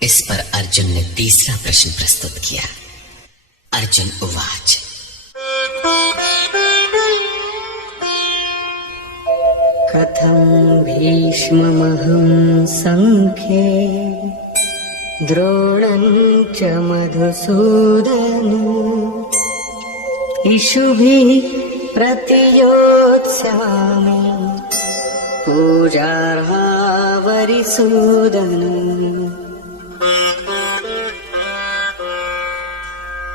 इस पर अर्जुन ने तीसरा प्रश्न प्रस्तुत किया। अर्जुन उवाच कथं भीष्ममहं संख्ये द्रोणं च मधुसूदन इषुभिः प्रतियोत्स्यामि पूजार्हा वरिसूदन।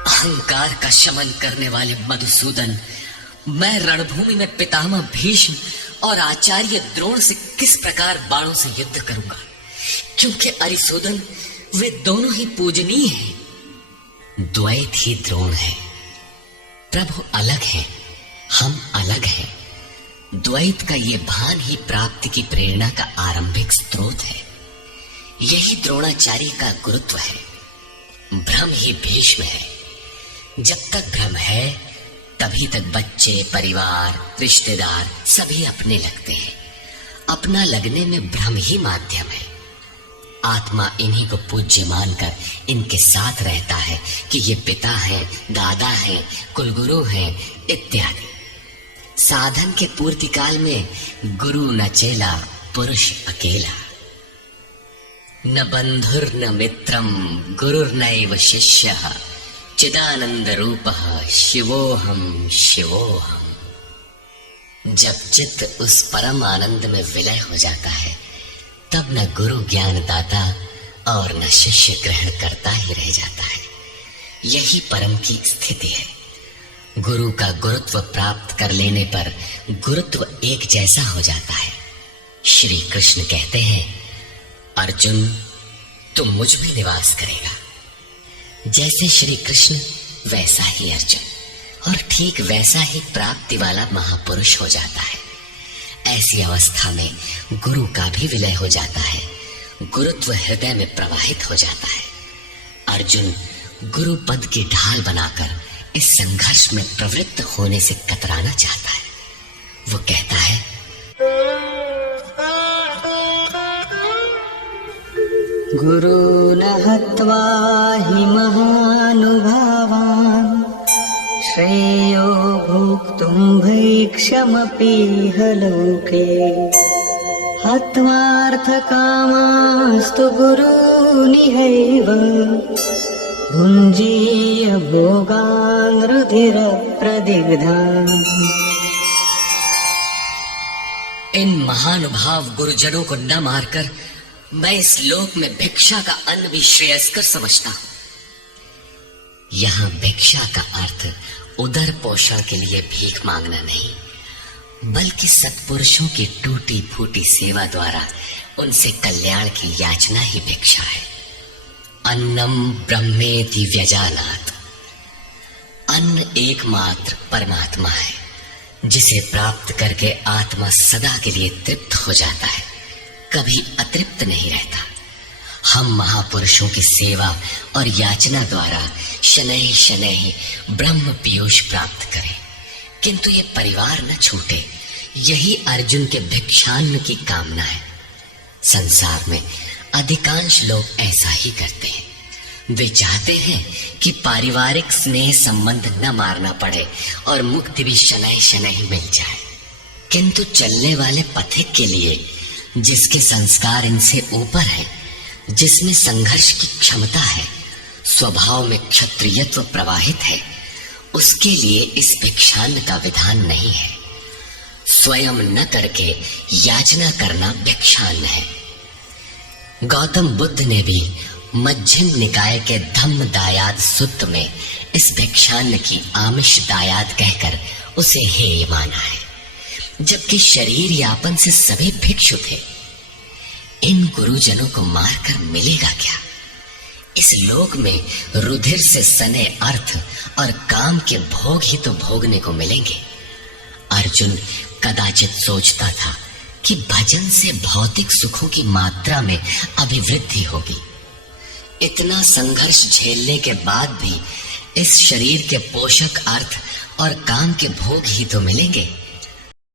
अहंकार का शमन करने वाले मधुसूदन, मैं रणभूमि में पितामह भीष्म और आचार्य द्रोण से किस प्रकार बाणों से युद्ध करूंगा, क्योंकि अरिसूदन वे दोनों ही पूजनीय हैं। द्वैत ही द्रोण है। प्रभु अलग है, हम अलग हैं। द्वैत का ये भान ही प्राप्ति की प्रेरणा का आरंभिक स्रोत है। यही द्रोणाचार्य का गुरुत्व है। भ्रम ही भीष्म है। जब तक भ्रम है तभी तक बच्चे, परिवार, रिश्तेदार सभी अपने लगते हैं। अपना लगने में भ्रम ही माध्यम है। आत्मा इन्हीं को पूज्य मानकर इनके साथ रहता है कि ये पिता हैं, दादा हैं, कुलगुरु हैं इत्यादि। साधन के पूर्ति काल में गुरु न चेला, पुरुष अकेला। न बंधुर न मित्रम गुरुर्नैव शिष्यः चिदानंद रूपः शिवोहम शिवोहम। जब चित्त उस परम आनंद में विलय हो जाता है तब न गुरु ज्ञान दाता और न शिष्य ग्रहण करता ही रह जाता है। यही परम की स्थिति है। गुरु का गुरुत्व प्राप्त कर लेने पर गुरुत्व एक जैसा हो जाता है। श्री कृष्ण कहते हैं, अर्जुन तुम मुझ में निवास करेगा। जैसे श्री कृष्ण वैसा ही अर्जुन, और ठीक वैसा ही प्राप्ति वाला महापुरुष हो जाता है। ऐसी अवस्था में गुरु का भी विलय हो जाता है। गुरुत्व हृदय में प्रवाहित हो जाता है। अर्जुन गुरु पद की ढाल बनाकर इस संघर्ष में प्रवृत्त होने से कतराना चाहता है। वो कहता है, गुरून् हत्वा हि महानुभावान् श्रेयो भोक्तुं भैक्षमपीह लोके हत्वार्थकामास्तु गुरूनिहैव भुञ्जीय भोगान् रुधिरप्रदिग्धान्। इन महानुभाव गुरुजनों को न मारकर मैं इस लोक में भिक्षा का अन्न भी श्रेयस्कर समझता हूं। यहां भिक्षा का अर्थ उदर पोषण के लिए भीख मांगना नहीं, बल्कि सत्पुरुषों की टूटी फूटी सेवा द्वारा उनसे कल्याण की याचना ही भिक्षा है। अन्नम ब्रह्मेति व्यजानात्। अन्न एकमात्र परमात्मा है, जिसे प्राप्त करके आत्मा सदा के लिए तृप्त हो जाता है, कभी अतृप्त नहीं रहता। हम महापुरुषों की सेवा और याचना द्वारा शनैः शनैः ब्रह्म पीयूष प्राप्त करें, किंतु ये परिवार न छूटे, यही अर्जुन के भिक्षान्न की कामना है। संसार में अधिकांश लोग ऐसा ही करते हैं। वे चाहते हैं कि पारिवारिक स्नेह संबंध न मारना पड़े और मुक्ति भी शनैः शनैः मिल जाए, किंतु चलने वाले पथिक के लिए, जिसके संस्कार इनसे ऊपर है, जिसमें संघर्ष की क्षमता है, स्वभाव में क्षत्रियत्व प्रवाहित है, उसके लिए इस भिक्षान्न का विधान नहीं है। स्वयं न करके याचना करना भिक्षान्न है। गौतम बुद्ध ने भी मध्यम निकाय के धम्म दायाद सुत्त में इस भिक्षान्न की आमिष दायाद कहकर उसे हेय माना है, जबकि शरीर यापन से सभी भिक्षु थे। इन गुरुजनों को मारकर मिलेगा क्या? इस लोक में रुधिर से सने अर्थ और काम के भोग ही तो भोगने को मिलेंगे। अर्जुन कदाचित सोचता था कि भजन से भौतिक सुखों की मात्रा में अभिवृद्धि होगी। इतना संघर्ष झेलने के बाद भी इस शरीर के पोषक अर्थ और काम के भोग ही तो मिलेंगे।